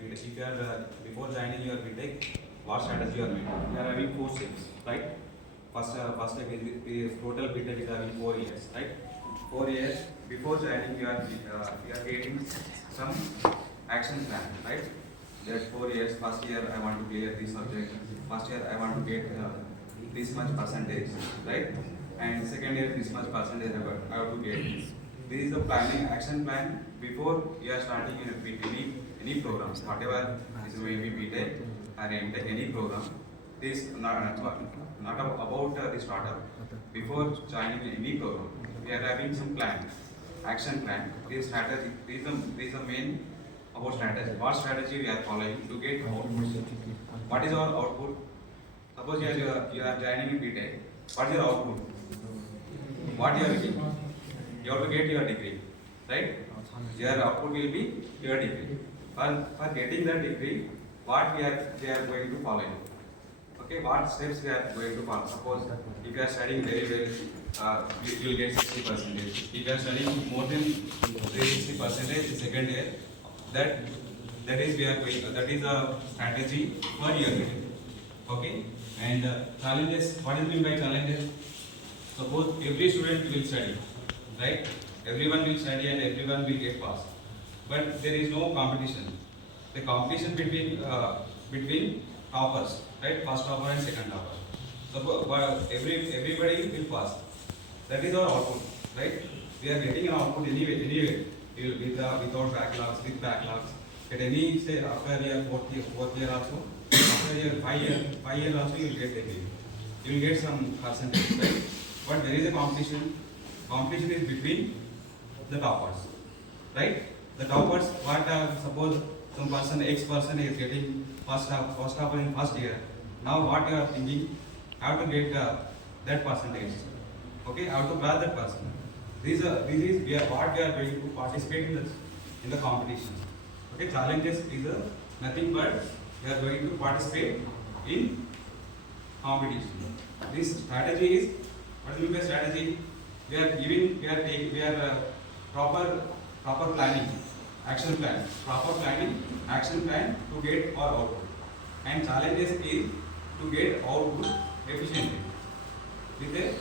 If you are before joining your BTech, what strategy you are made? We are having 4 steps, right? First step is total BTech is having 4 years, right? 4 years before joining, you are getting some action plan, right? That 4 years. First year I want to clear this subject. First year I want to get this much percentage, right? And second year this much percentage I have to get. This is the planning action plan before you are starting any programs, whatever is may be BTech or MTech, any program. This not about the startup. Before joining any program, we are having some plan, action plan. This strategy, this is the main about strategy. What strategy we are following to get output? What is our output? Suppose you are joining in BTech. What is your output? What you are getting? You have to get your degree, right? Your output will be your degree. For getting the degree, what we are going to follow. Okay, what steps we are going to follow? Suppose if you are studying very well, you will get 60%. If you are studying more than 60% in second year, that is we are going. That is a strategy for year. Okay, and challenges. What is mean by challenges? Suppose every student will study, right? Everyone will study and everyone will get passed. But there is no competition. The competition between toppers, right? First topper and second topper. So everybody will pass. That is our output, right? We are getting an output anyway. Without backlogs, with backlogs. At any say after year fourth year also, after year 5 year also you will get degree. You will get some percentage, right? But there is a competition. Competition is between the toppers, right? The toppers, suppose some person, X person is getting first topper in first year. Now what you are thinking, how to get that percentage? Okay, how to grab that person? This is what we are going to participate in the competition. Okay, challenges is nothing but we are going to participate in competition. This strategy is, what do you mean by strategy? We are proper planning, action plan, proper planning, action plan to get our output. And challenges is to get output efficiently with a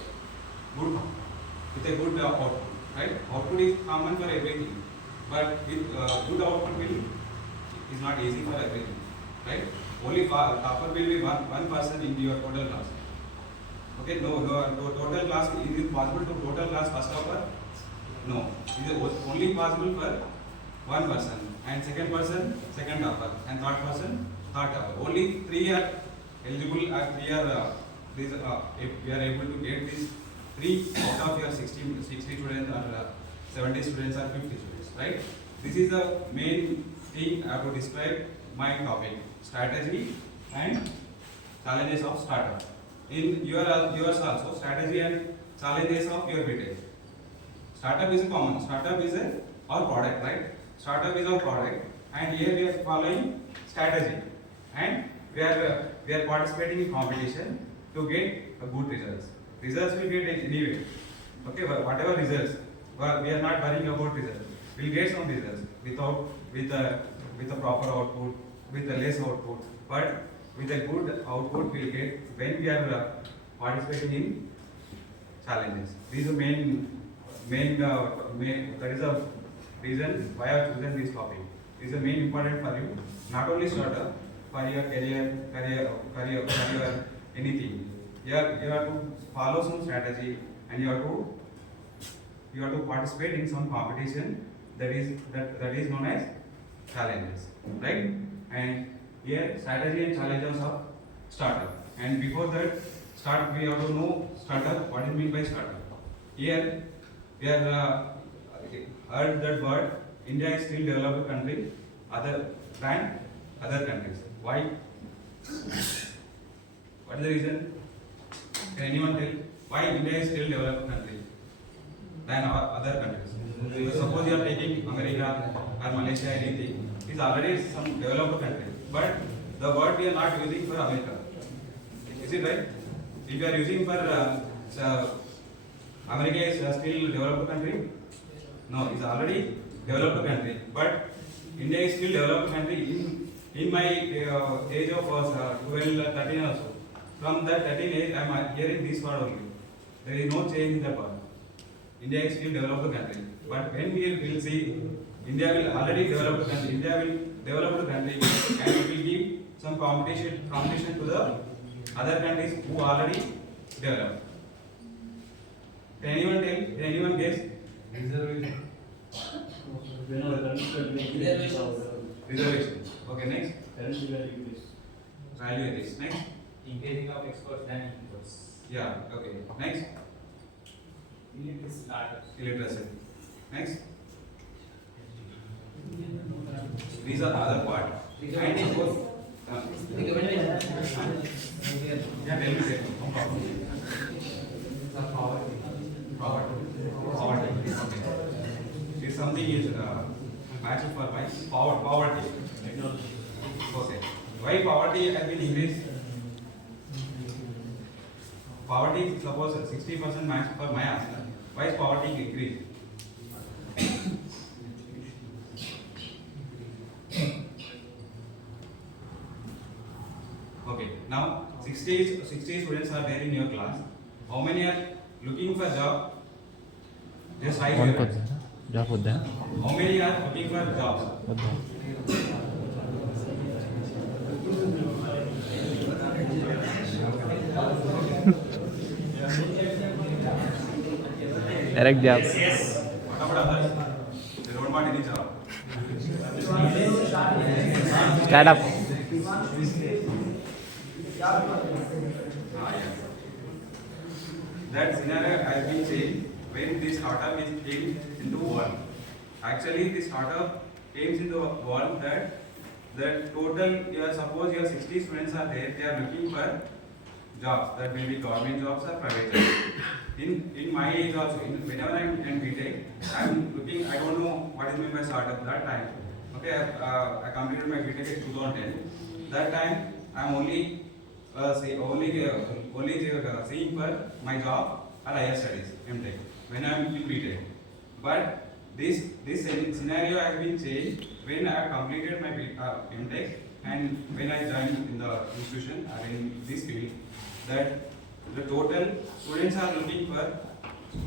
good output, right? Output is common for everything, but with good output is not easy for everything, right? Only topper will be one person in your total class. Okay, no, total class, is it possible to total class first topper? No, it is only possible for one person, and second person second topper, and third person third topper. Only 3 are eligible, or 3 are if we are able to get these 3 out of your 60 students or 70 students or 50 students, right? This is the main thing I have to describe my topic: strategy and challenges of startup. In yours also, strategy and challenges of your BTech. Startup is common. Startup is our product, right? Startup is our product, and here we are following strategy, and we are participating in competition to get good results. Results we get anyway. Okay, whatever results, we are not worrying about results. We'll get some results with a proper output, with a less output, but with a good output we'll get when we are participating in challenges. This is the main that is the reason why I have chosen this topic. This is the main important for you, not only startup, for your career, anything. You have to follow some strategy, and you have to participate in some competition that is known as challenges, right? And here strategy and challenges of startup. And before that, we have to know startup. What is mean by startup? Here we are heard that word. India is still developed country other than other countries. Why? What is the reason? Can anyone tell why India is still developed country than other countries? So suppose you are taking America or Malaysia, anything, is already some developed country. But the word we are not using for America. Is it right? If you are using for America is still developed country? No, it's already developed country. But India is still developed country in my age of 12, 13 also. From that 13 age, I am hearing this word only. There is no change in the word. India is still developed country. But when we will see India will already developed country, India will developed country, and it will give some competition to the other countries who already developed. Can anyone tell? Can anyone guess? Reservation. Reservation. Okay, next. Value addition. Next. Increasing of exports than imports. Yeah. Okay. Next. Illiteracy. Next. These are other part. And suppose. Yeah, tell me. No problem. Poverty. Okay. If something is matching for my poverty. Okay. Why poverty has been increased? Poverty, suppose 60% match for my answer. Why is poverty increased? Okay. Now 60 students are there in your class. How many are looking for job? Just high your hands. How many are looking for jobs? Direct job. Yes. What about others? They don't want any job. Start up. Yeah. That scenario has been changed when this startup is came into world. Actually, this startup came into world that the total, suppose your 60 students are there, they are looking for jobs, that may be government jobs or private jobs. In my age also, whenever I am in BTech, I am looking, I don't know what is meant by startup that time. Okay, I completed my BTech in 2010. That time, I am only seeing for my job or higher studies, MTech, when I am in BTech. But this scenario has been changed when I have completed my MTech and when I joined in the institution or in this field, that the total students are looking for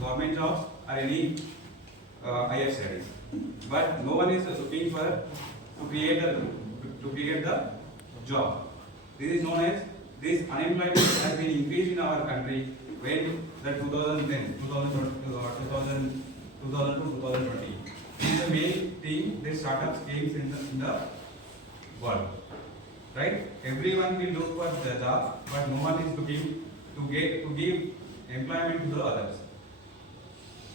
government jobs or any higher studies, but no one is looking for to create the job. This is known as this unemployment has been increased in our country when the 2010, 2020. This is the main thing that startups came in the world. Right? Everyone will look for the job, but no one is looking to give employment to the others.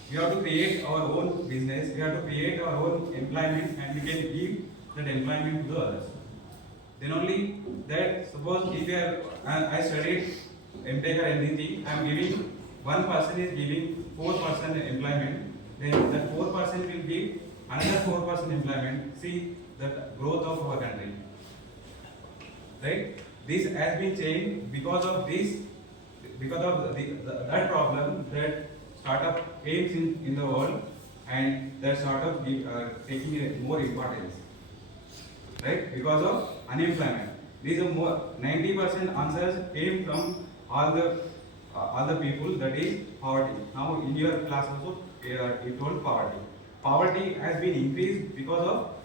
We have to create our own business, we have to create our own employment, and we can give that employment to the others. Then only that, suppose if I studied MTech or anything, I am giving, one person is giving 4% employment, then that 4% will give another 4% employment. See the growth of our country. Right? This has been changed because of this, because of that problem that startup came in the world, and that startup taking more importance. Right? Because of unemployment. These are more 90% answers came from all the people, that is poverty. Now in your class also you told poverty. Poverty has been increased because of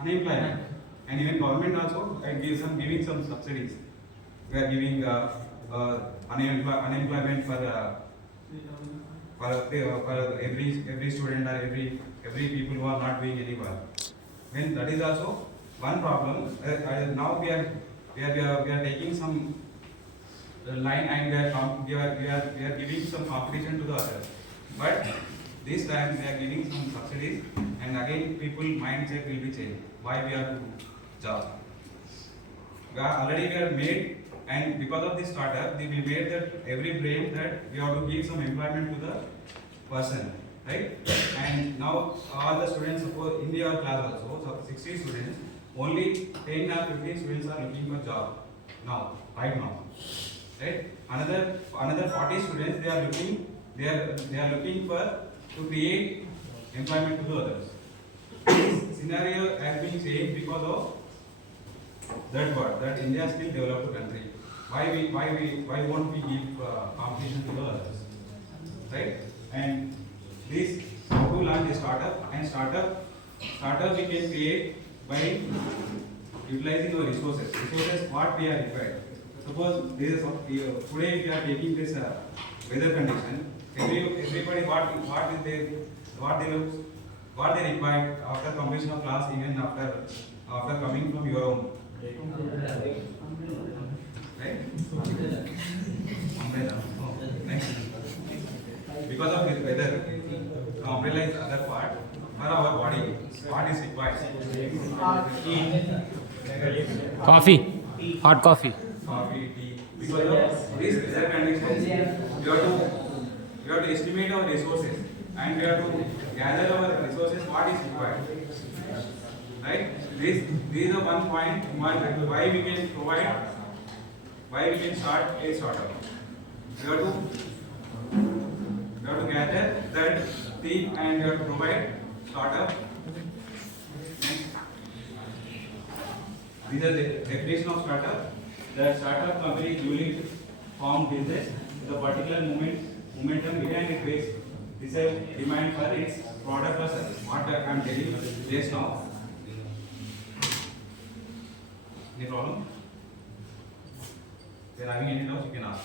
unemployment, and even government also giving some subsidies. We are giving unemployment for every student or every people who are not doing any work. Then that is also one problem. Now we are taking some line, and we are giving some competition to the others. But this time we are giving some subsidies, and again people mindset will be changed. Why we are to job? We are made, and because of this startup, we made that every brain that we have to give some employment to the person, right? And now all the students, suppose in your class also, so 60 students, only 10 or 15 students are looking for job now, right now, right? Another 40 students, they are looking for to create employment to the others. This scenario has been changed because of That what? That India is still developed country. Why won't we give competition to the others? Right? And this how to launch a startup, and startup we can create by utilizing our resources. Resources what we are required. Suppose this is today we are taking this weather condition. Everybody what they require after completion of class, even after coming from your home. Right? Umbrella. Oh, next. Because of this weather, the umbrella is other part for our body. What is required? Coffee. Hot coffee. Coffee, tea. Because of these weather conditions, you have to estimate our resources, and we have to gather our resources. What is required? Right? This is the one point why we can provide, why we can start a startup. We have to gather that thing, and we have to provide startup. These are the definition of startup. The startup company is newly formed business with a particular momentum behind its base. This is a demand for its product or service. What I am telling you just now. Any problem? If you are having any doubts, you can ask.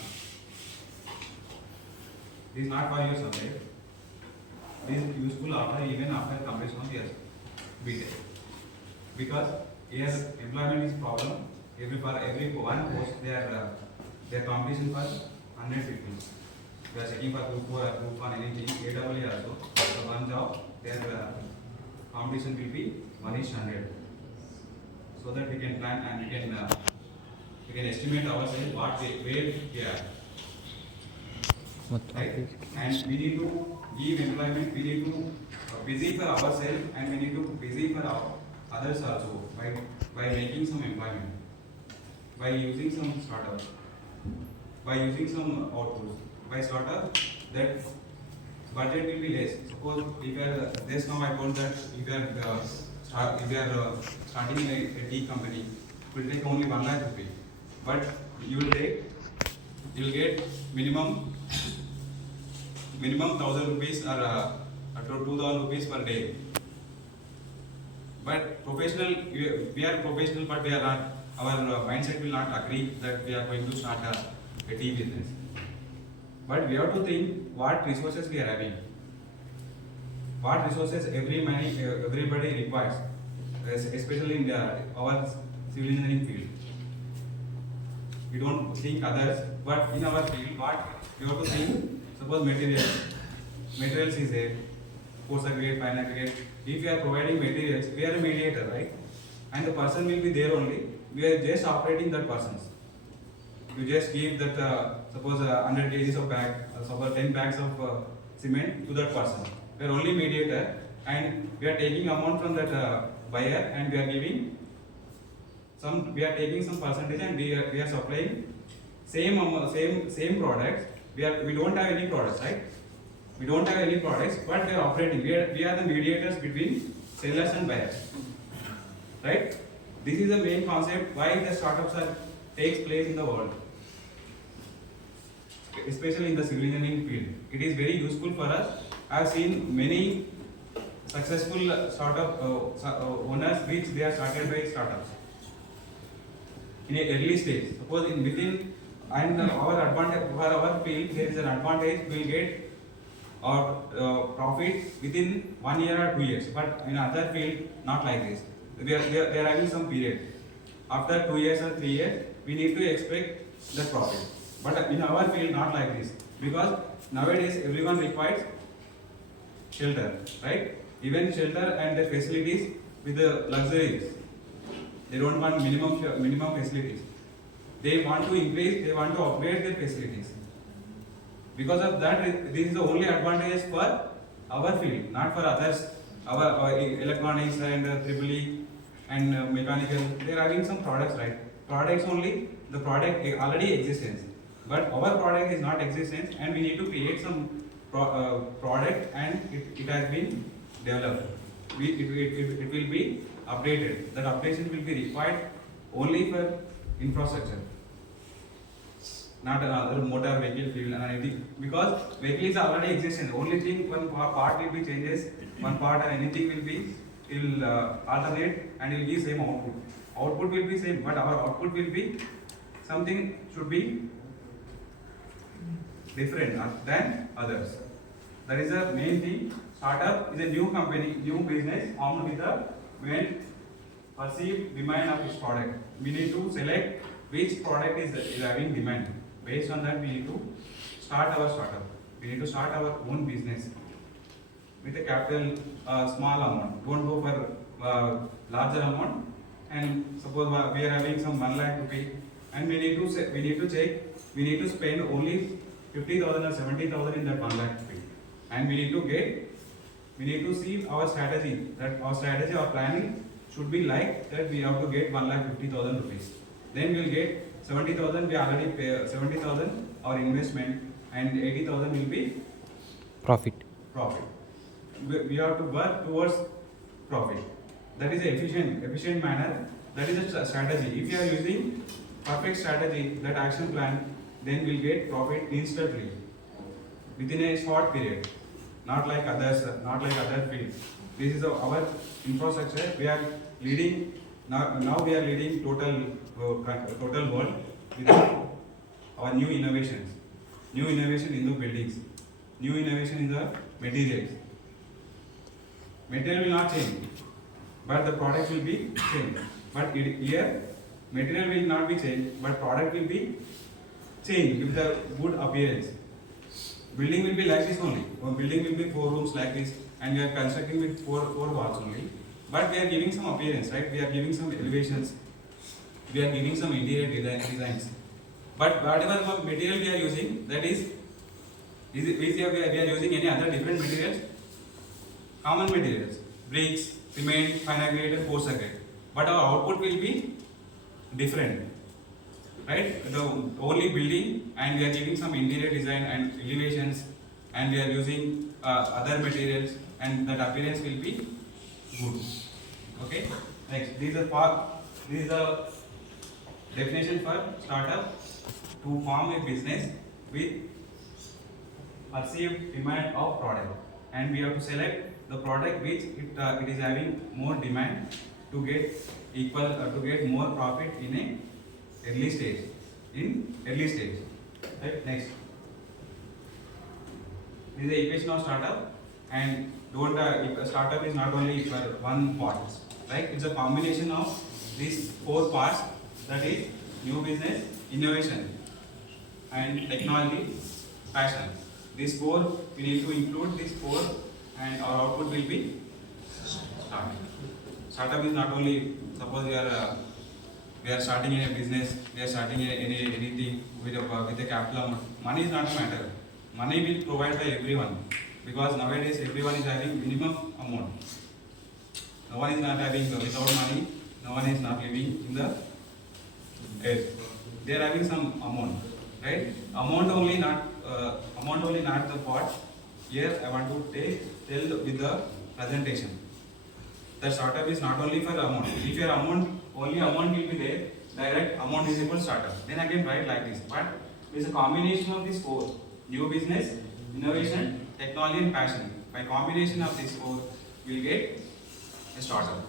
This is not for your subject. This is useful even after completion of your BTech. Because here employment is problem. For every one post their competition for 100 people. They are checking for group 4 or group 1 anything. AWE also. So one job their competition will be 1:100. So that we can plan and we can estimate ourselves where we are. Right? And we need to give employment. We need to busy for ourselves, and we need to busy for others also by making some employment, by using some startup, by using some outputs. By startup, that budget will be less. Suppose if you are this now I told that if you are starting a tea company, it will take only 1 lakh rupees, but you will get minimum 1,000 rupees or 2,000 rupees per day. But professional, we are professional, but we are not. Our mindset will not agree that we are going to start a tea business. But we have to think what resources we are having, what resources everybody requires, especially in our civil engineering field. We don't think others, but in our field, what we have to think. Suppose materials is there, course aggregate, fine aggregate. If we are providing materials, we are a mediator, right? And the person will be there only. We are just operating that persons. You just give that suppose 100 kgs of bag, suppose 10 bags of cement to that person. We are only mediator, and we are taking amount from that buyer, and we are giving some. We are taking some percentage, and we are supplying same products. We don't have any products, right? We don't have any products, but we are operating. We are the mediators between sellers and buyers, right? This is the main concept why the startups takes place in the world, especially in the civil engineering field. It is very useful for us. I have seen many successful startup owners which they are started by startups in an early stage. Suppose within and our advantage for our field, there is an advantage. We will get our profit within 1 year or 2 years. But in other field, not like this. They are having some period. After 2 years or 3 years, we need to expect the profit. But in our field, not like this. Because nowadays everyone requires shelter, right? Even shelter and the facilities with the luxuries. They don't want minimum facilities. They want to increase, they want to upgrade their facilities. Because of that, this is the only advantage for our field, not for others. Our electronics and EEE and mechanical, they are having some products, right? Products only, the product already existence. But our product is not existence, and we need to create some product, and it has been developed. It will be updated. That updation will be required only for infrastructure, not another motor vehicle field and anything, because vehicle is already existing. Only thing one part will be changes, one part and anything will alternate and will be same output. Output will be same, but our output will be something should be different than others. That is the main thing. Startup is a new company, new business formed with the main perceived demand of its product. We need to select which product is having demand. Based on that, we need to start our startup. We need to start our own business with a capital small amount. Don't go for larger amount. And suppose we are having some 1 lakh rupee, and we need to spend only 50,000 or 70,000 in that 1 lakh rupee, and we need to see our strategy, that our strategy or planning should be like that. We have to get 1,50,000 rupees. Then we will get 70,000. We already pay 70,000 our investment, and 80,000 will be Profit. profit. We have to work towards profit. That is an efficient manner. That is a strategy. If you are using perfect strategy, that action plan, then we'll get profit instantly within a short period. Not like others, not like other fields. This is our infrastructure. We are leading now. We are leading total world with our new innovations. New innovation in the buildings. New innovation in the materials. Material will not change, but the product will be changed. But here, material will not be changed, but product will be changed with a good appearance. Building will be like this only. One building will be 4 rooms like this, and we are constructing with four walls only. But we are giving some appearance, right? We are giving some elevations. We are giving some interior designs. But whatever material we are using, that is we are using any other different materials? Common materials, bricks, cement, fine aggregate, and coarse aggregate. But our output will be different, right? The only building, and we are giving some interior design and elevations, and we are using other materials, and that appearance will be good. Okay. Next, this is the definition for startup: to form a business with perceived demand of product, and we have to select the product which it is having more demand to get to get more profit in a early stage. Right? Next, this is the equation of startup, and don't startup is not only for one part, right? It's a combination of these 4 parts, that is new business, innovation, and technology, passion. These 4, we need to include these 4, and our output will be startup. Startup is not only, suppose we are starting in a business, we are starting anything with a capital amount. Money is not a matter. Money will provide by everyone, because nowadays everyone is having minimum amount. No one is not having without money. No one is not living in the earth. They are having some amount, right? Amount only not the part. Here I want to tell with the presentation. The startup is not only for amount. If your only amount will be there, direct amount is equal to startup. Then I can write like this. But it is a combination of these 4: new business, innovation, technology, and passion. By combination of these 4, we will get a startup.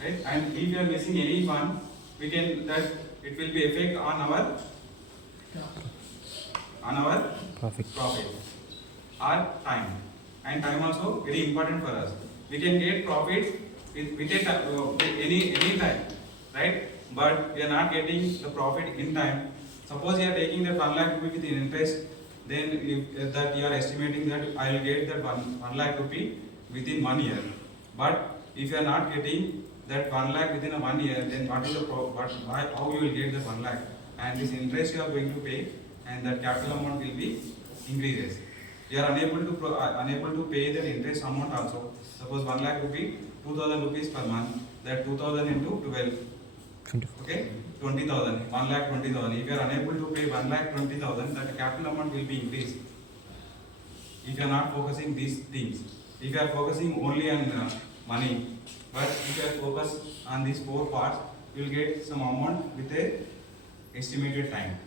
Right? And if you are missing any one, we can that it will be effect on our Profit. or time. And time also very important for us. We can get profit with any time, right? But we are not getting the profit in time. Suppose you are taking that 1 lakh rupee with interest, then if that you are estimating that I will get that 1 lakh rupee within 1 year. But if you are not getting that 1 lakh within a 1 year, then what is the how you will get that 1 lakh? And this interest you are going to pay, and that capital amount will be increases. You are unable to pay that interest amount also. Suppose 1 lakh rupee, 2,000 rupees per month. That 2,000 into 12. 24. Okay, 20,000. 1 lakh 20,000. If you are unable to pay 1 lakh 20,000, that capital amount will be increased. If you are not focusing these things, if you are focusing only on money, but if you are focused on these 4 parts, you will get some amount with a estimated time.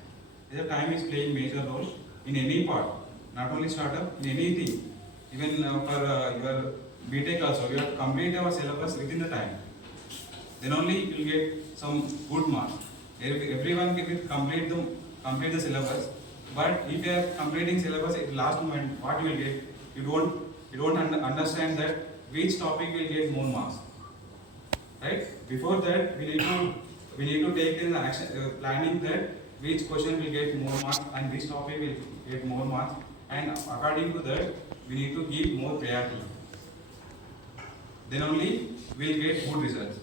The time is playing major role in any part, not only startup, in anything. Even for your BTech also, you have to complete our syllabus within the time. Then only you will get some good marks. Everyone can complete the syllabus, but if you are completing syllabus at the last moment, what you will get? You don't understand that which topic will get more marks, right? Before that, we need to take in the action planning that which question will get more marks and which topic will get more marks, and according to that, we need to give more priority. Then only we will get good results.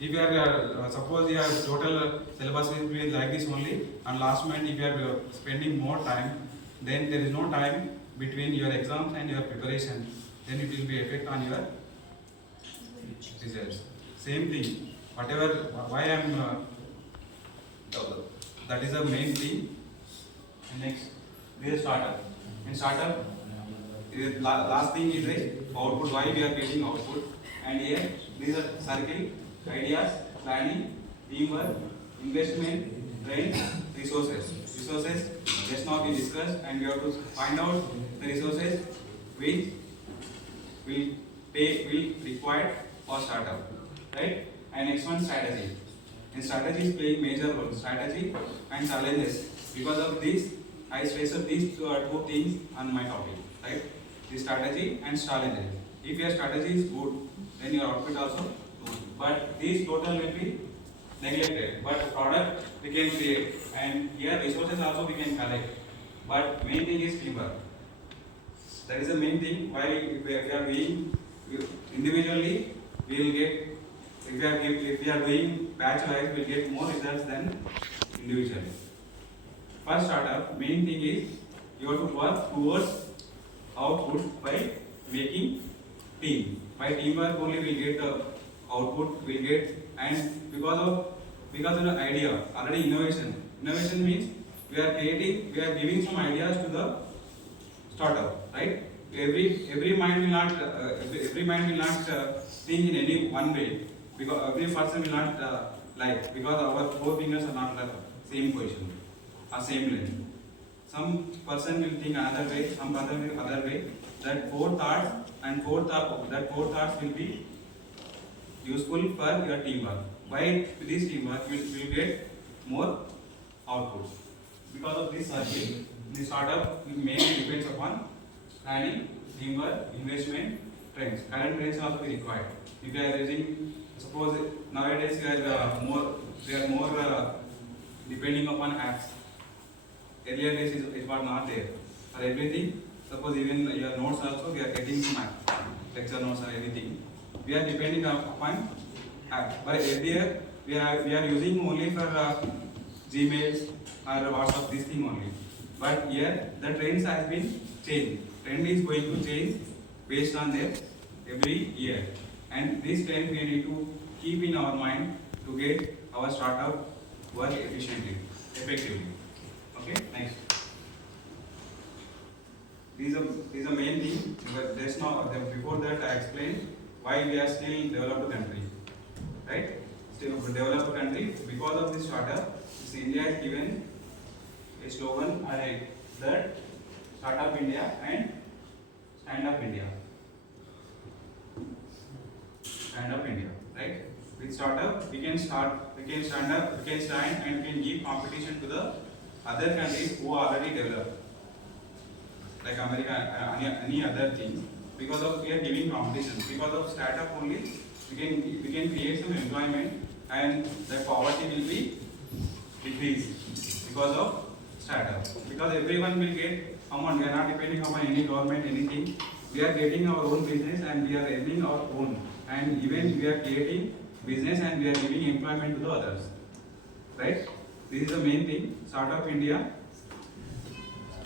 If you are suppose your total syllabus will be like this only, and last month if you are spending more time, then there is no time between your exams and your preparation, then it will be effect on your results. Same thing, whatever why I am that is the main thing. And next, this is startup. In startup, last thing is the output. Why we are getting output? And here these are circle, ideas, planning, teamwork, investment, brain, resources. Resources just now we discussed, and we have to find out the resources which will required for startup, right? And next one, strategy. And strategy is playing major role. Strategy and challenges. Because of this, I stress these two things on my topic, right? The strategy and challenges. If your strategy is good, then your output also good. But these total will be neglected. But product we can create, and here resources also we can collect. But main thing is teamwork. That is the main thing. Why we are doing individually, we will get. If we are doing batch wise, we will get more results than individually. First startup, main thing is you have to work towards output by making team. By teamwork only we get the output we get, and because of the idea, already innovation. Innovation means we are giving some ideas to the startup, right? Every mind will not think in any one way, because every person will not like, because our four fingers are not the same position or same length. Some person will think another way, some person will other way. That four thoughts will be useful for your teamwork. By this teamwork, you will get more output. Because of this circle, the startup mainly depends upon planning, teamwork, investment, trends. Current trends also be required. If you are using, suppose nowadays they are more depending upon apps. Earlier days it was not there. For everything, suppose even your notes also we are getting some app, lecture notes or anything. We are depending upon app. But earlier we are using only for Gmails or WhatsApp, this thing only. But here the trends has been changed. Trend is going to change based on their every year, and this trend we need to keep in our mind to get our startup work efficiently, effectively. Okay, next. These are main thing. But just now, before that, I explained why we are still developed country, right? Still developed country because of this startup. India is given a slogan that Startup India and Stand Up India. Stand Up India, right? With startup, we can stand up, and we can give competition to the other countries who are already developed, like America, any other things. Because of we are giving competition, because of startup only, we can create some employment, and the poverty will be decreased because of startup. Because everyone will get amount. We are not depending upon any government, anything. We are getting our own business and we are earning our own. And even we are creating business and we are giving employment to the others. Right? This is the main thing. Startup India,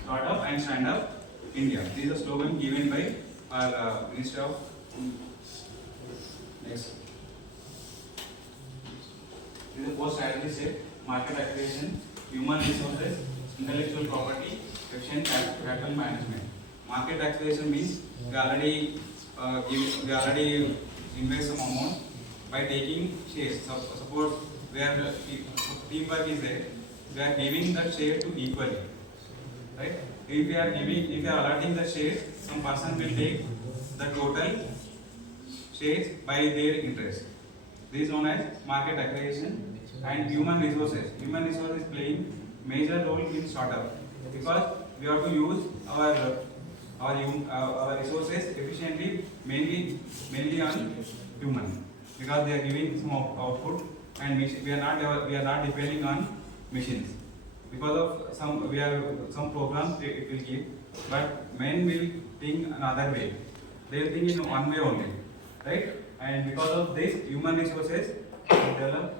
Startup and Stand Up India. This is a slogan given by our Minister of. Next. This is a post strategy set: market activation, human resources, intellectual property, efficient capital management. Market activation means we already invest some amount by taking shares. Suppose where teamwork is there, we are giving the share to equally, right? If we are allotting the shares, some person will take the total shares by their interest. This is known as market aggregation. And human resources. Human resources playing major role in startup because we have to use our resources efficiently, mainly on human, because they are giving some output, and we are not depending on machines. Because of some programs it will give, but men will think another way. They will think in one way only, right? And because of this, human resources develop